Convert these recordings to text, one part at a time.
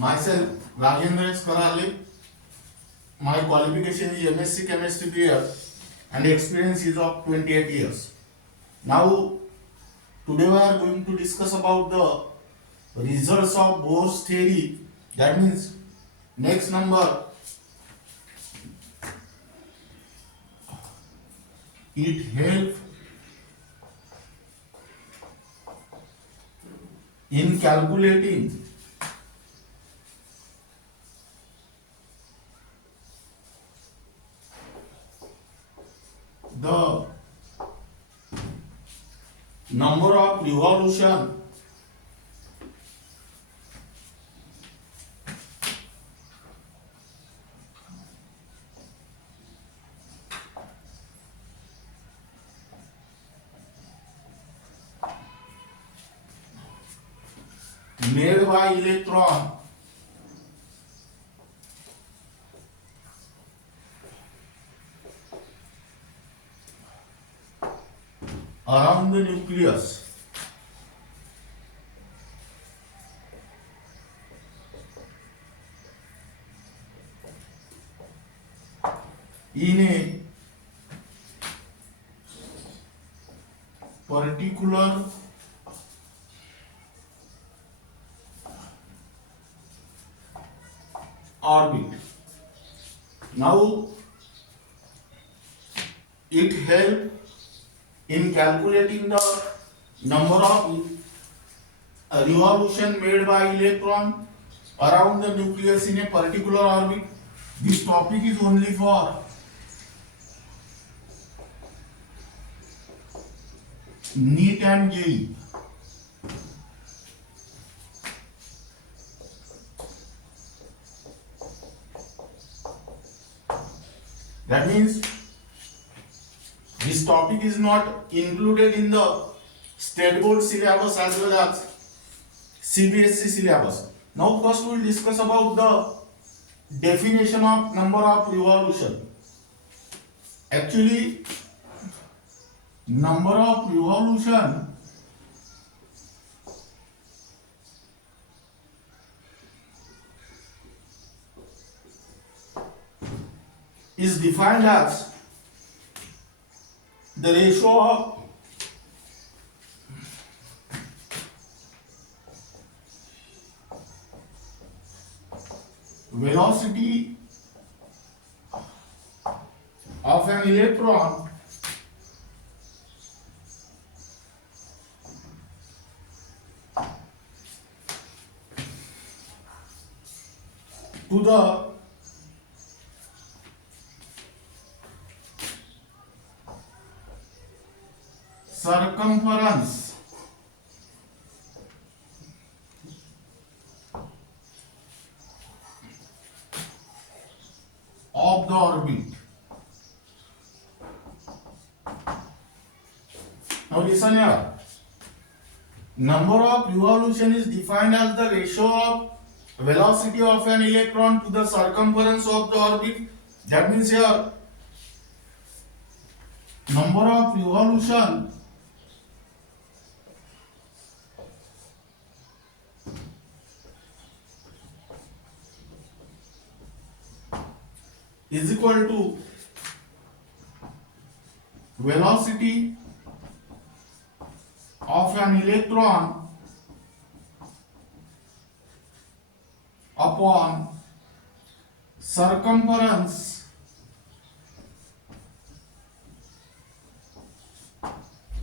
Myself, Rajendra S. Karale. My qualification is MSc Chemistry BA and experience is of 28 years. Now, today we are going to discuss about the results of Bohr's theory. That means next number, it helps in calculating the number of revolution made by electron around the nucleus in a particular orbit. Now, it helps in calculating the number of revolution made by electron around the nucleus in a particular orbit. This topic is only for NEET and JEE. That means this topic is not included in the state board syllabus as well as CBSE syllabus. Now first we will discuss about the definition of number of revolution. Actually, number of revolution is defined as the ratio of velocity of an electron to the circumference of the orbit. Now listen here. Number of revolution is defined as the ratio of velocity of an electron to the circumference of the orbit. That means here number of revolution is equal to velocity of an electron upon circumference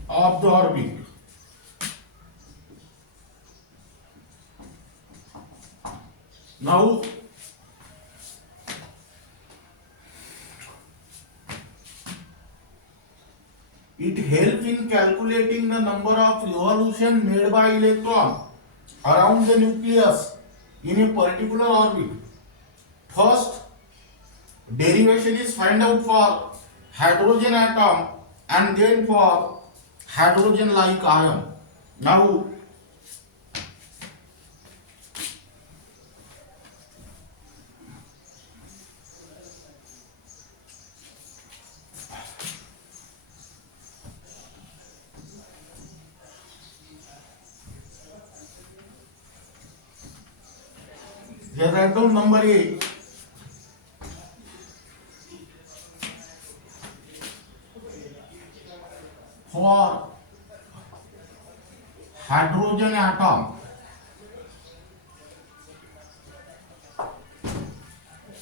of the orbit. Now, it helps in calculating the number of revolution made by electron around the nucleus in a particular orbit. First, derivation is find out for hydrogen atom and then for hydrogen like ion. Now, Here write down number A. For hydrogen atom.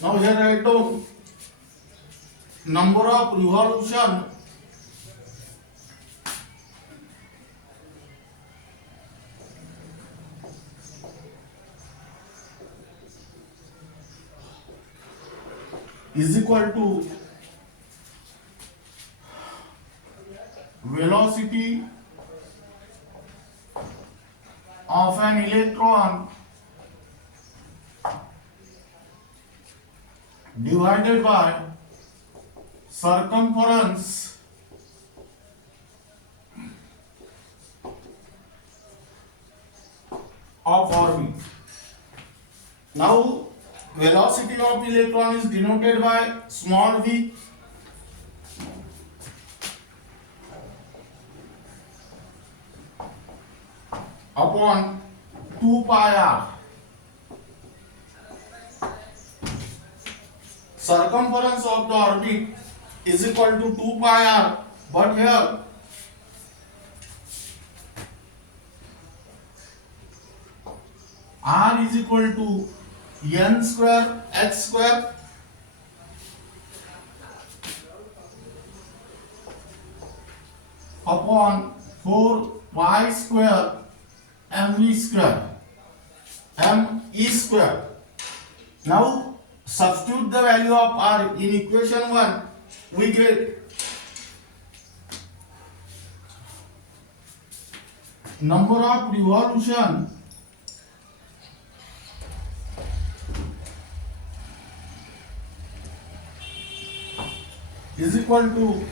Now here write down number of revolution is equal to velocity of an electron divided by circumference of orbit. Now velocity of electron is denoted by small v. Upon 2 pi r. Circumference of the orbit is equal to 2 pi r, but here r is equal to n square h square upon 4 pi square mv square me square. Now substitute the value of r in equation 1, we get number of revolution is equal to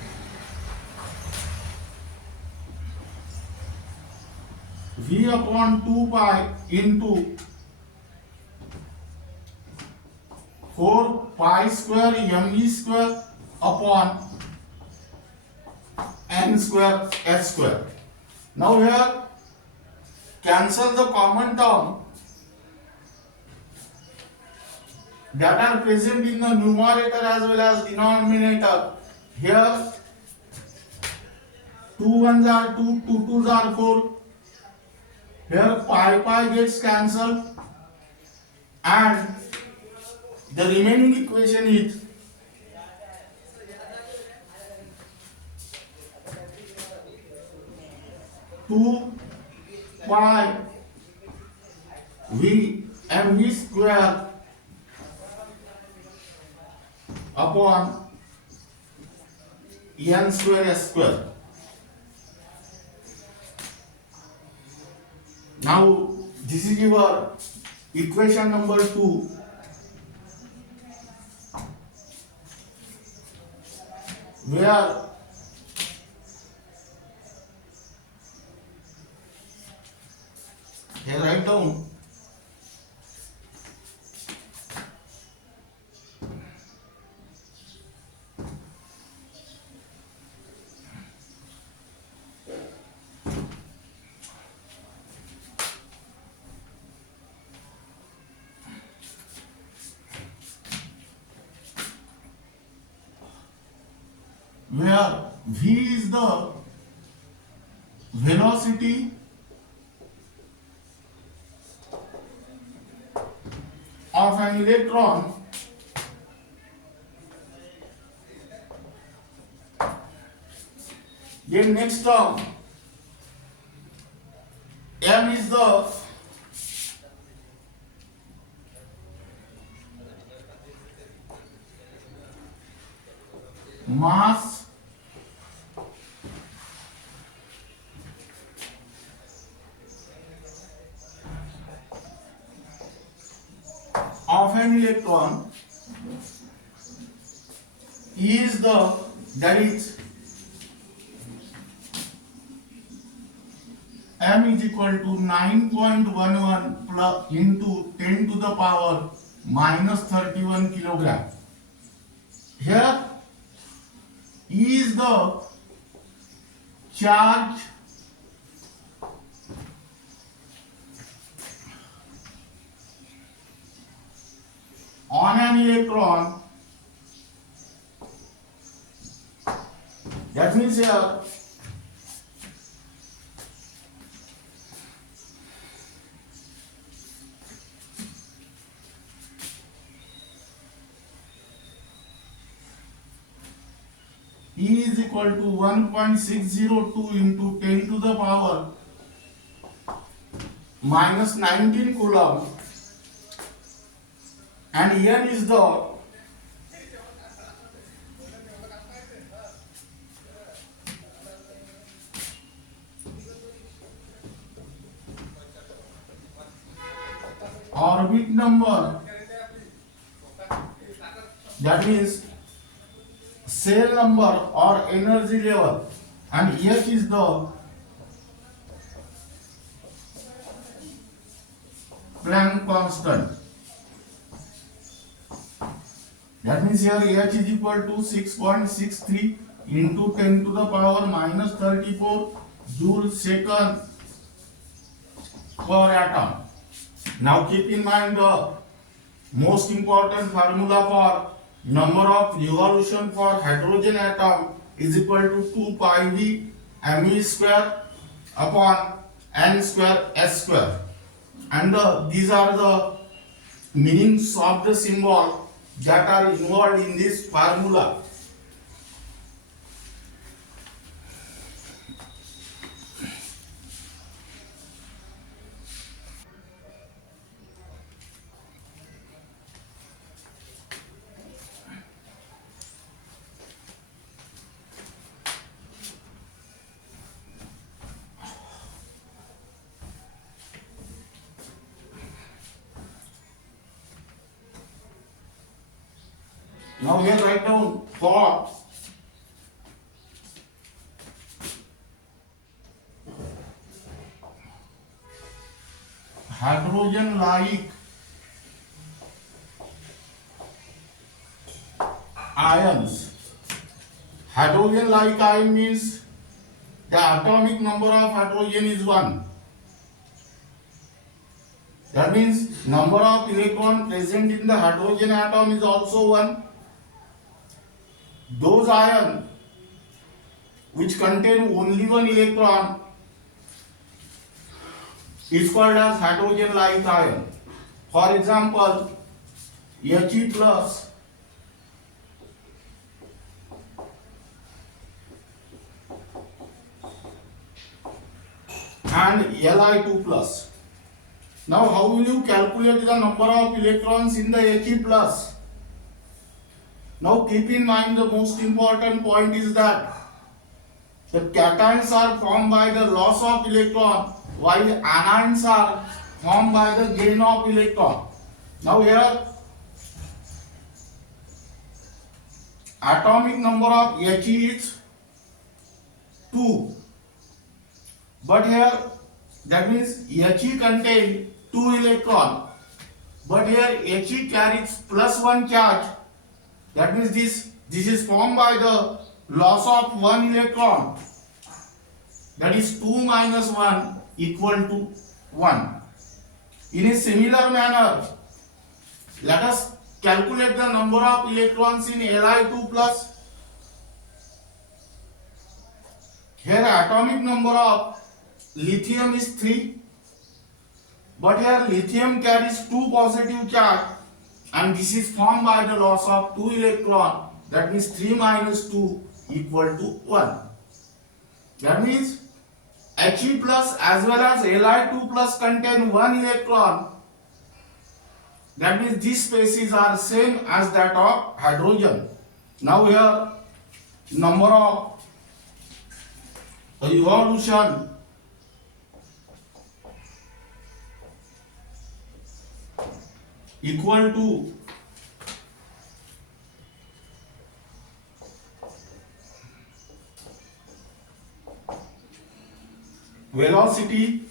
v upon 2 pi into 4 pi square me square upon n square h square. Now here cancel the common term that are present in the numerator as well as denominator. Here 2 1s are 2, 2 2s are 4. Here pi gets cancelled and the remaining equation is two pi v mv square upon n square s square. Now this is your equation number 2. Where here write down where v is the velocity of an electron then next term m is the mass of an electron is the that is m is equal to 9.11 plus into 10 to the power minus 31 kilogram. Here E is the charge on an electron, that means here E is equal to 1.602 into 10 to the power minus 19 coulomb, and N is the orbit number, that means cell number or energy level, and H is the Planck constant. That means here H is equal to 6.63 into 10 to the power minus 34 joule second per atom. Now keep in mind the most important formula for number of evolution for hydrogen atom is equal to 2 pi v me square upon n square s square, and these are the meanings of the symbol that are involved in this formula. Now here write down for hydrogen like ions. Hydrogen like ion means the atomic number of hydrogen is 1. That means number of electron present in the hydrogen atom is also 1. Those ions which contain only one electron is called as hydrogen like ion. For example, He plus and Li2 plus. Now how will you calculate the number of electrons in the He plus? Now keep in mind the most important point is that the cations are formed by the loss of electron while anions are formed by the gain of electron. Now here atomic number of He is 2, but here that means He contains 2 electrons, but here He carries plus 1 charge. That means this is formed by the loss of 1 electron. That is 2 minus 1 equal to 1. In a similar manner, let us calculate the number of electrons in Li2 plus. Here atomic number of lithium is 3, but here lithium carries 2 positive charge, and this is formed by the loss of 2 electron. That means 3 minus 2 equal to 1. That means He plus as well as Li2 plus contain 1 electron. That means these species are same as that of hydrogen. Now here number of evolution equal to velocity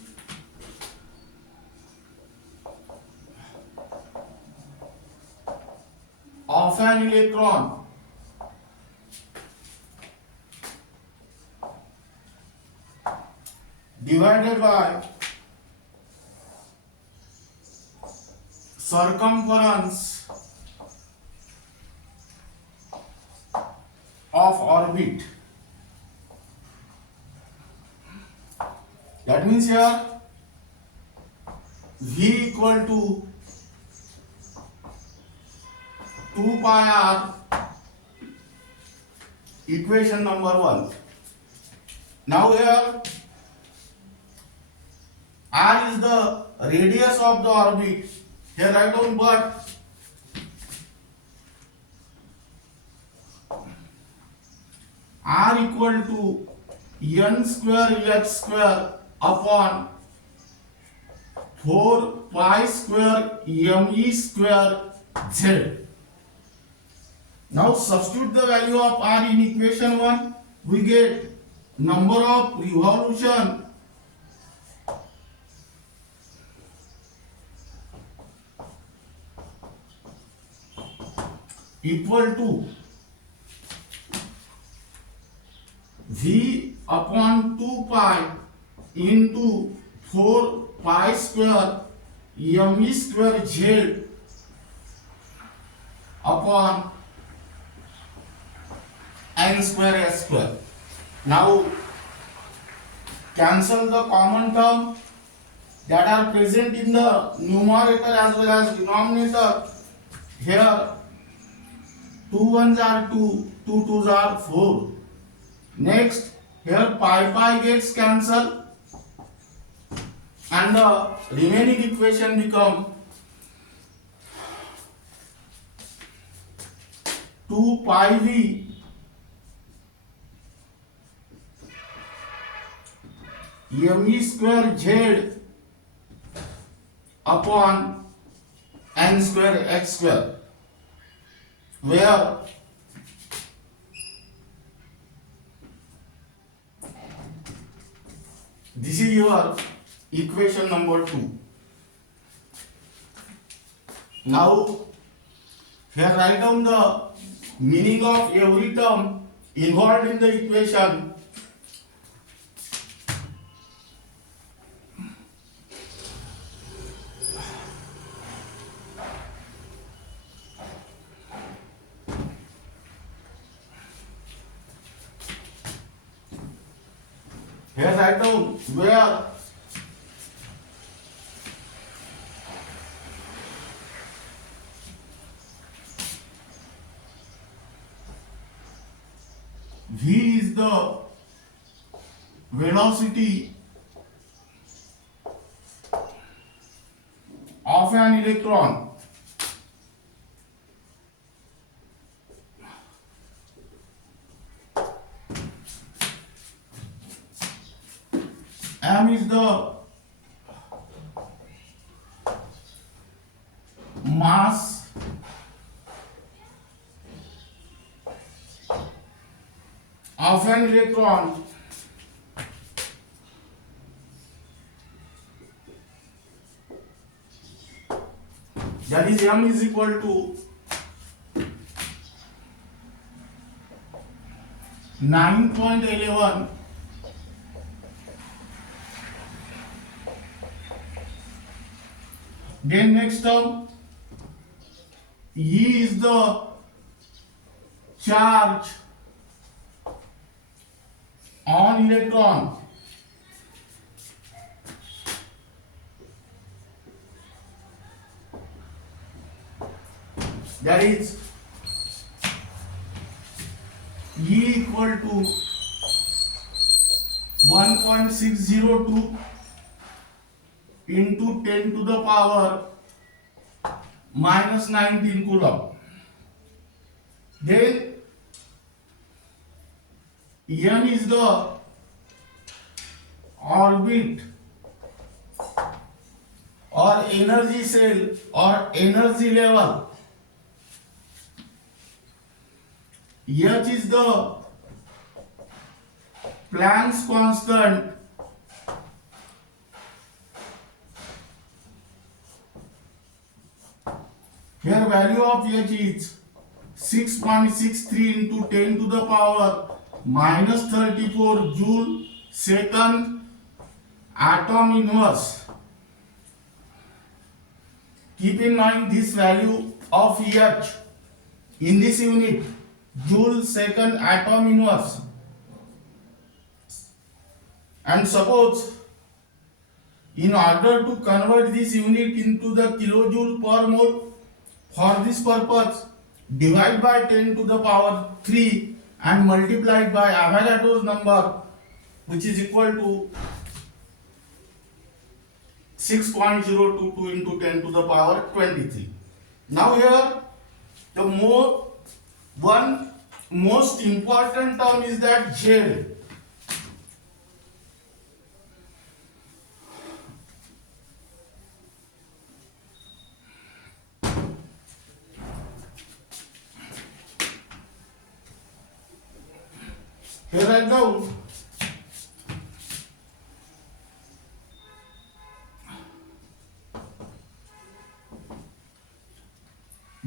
of an electron divided by circumference of orbit. That means here V equal to 2 pi r, equation number 1. Now here r is the radius of the orbit. Here write down, but r equal to n square h square upon 4 pi square me square z. Now substitute the value of r in equation 1. We get number of revolution equal to v upon 2 pi into 4 pi square me square z upon n square s square. Now cancel the common term that are present in the numerator as well as denominator. Here 2 ones are 2, 2 twos are 4. Next, here pi gets cancelled and the remaining equation become 2 pi v me square z upon n square x square, where this is your equation number 2. Now here write down the meaning of every term involved in the equation. Here write down where v is the velocity of an electron, m is the mass of an electron, that is m is equal to 9.11 then next term E is the charge on electron, that is E equal to 1.602 into 10 to the power minus 19 coulomb. Then n is the orbit or energy cell or energy level. H is the Planck's constant. Here value of H is 6.63 into 10 to the power minus 34 joule second atom inverse. Keep in mind this value of H in this unit joule second atom inverse. And suppose in order to convert this unit into the kilojoule per mole, for this purpose divide by 10 to the power 3 and multiply it by Avogadro's number, which is equal to 6.022 into 10 to the power 23. Now here the one most important term is that Z. Here write down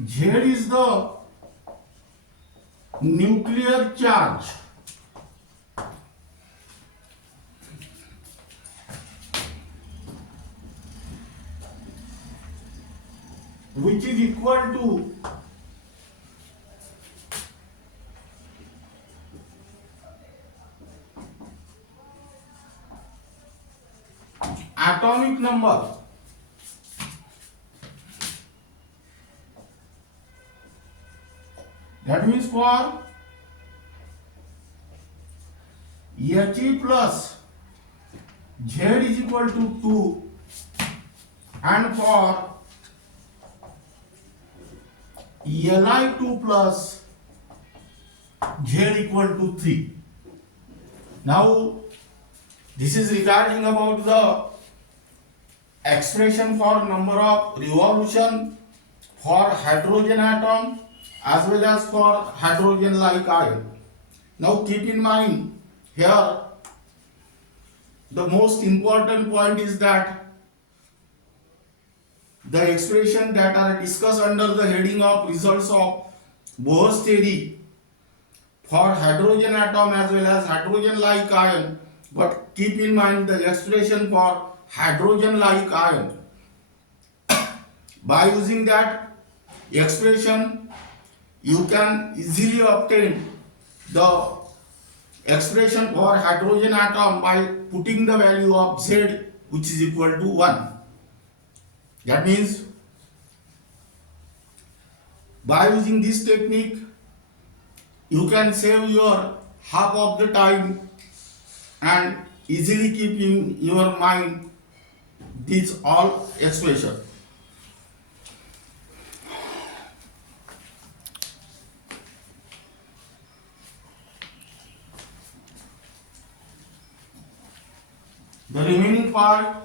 Z is the nuclear charge which is equal to atomic number. That means for He plus Z is equal to 2 and for Li2 plus Z equal to 3. Now this is regarding about the expression for number of revolution for hydrogen atom as well as for hydrogen like ion. Now keep in mind here the most important point is that the expression that are discussed under the heading of results of Bohr's theory for hydrogen atom as well as hydrogen like ion, but keep in mind the expression for hydrogen like ion. By using that expression you can easily obtain the expression for hydrogen atom by putting the value of Z, which is equal to 1. That means by using this technique you can save your half of the time and easily keep in your mind these all expression. The remaining part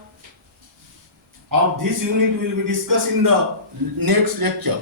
of this unit will be discussed in the next lecture.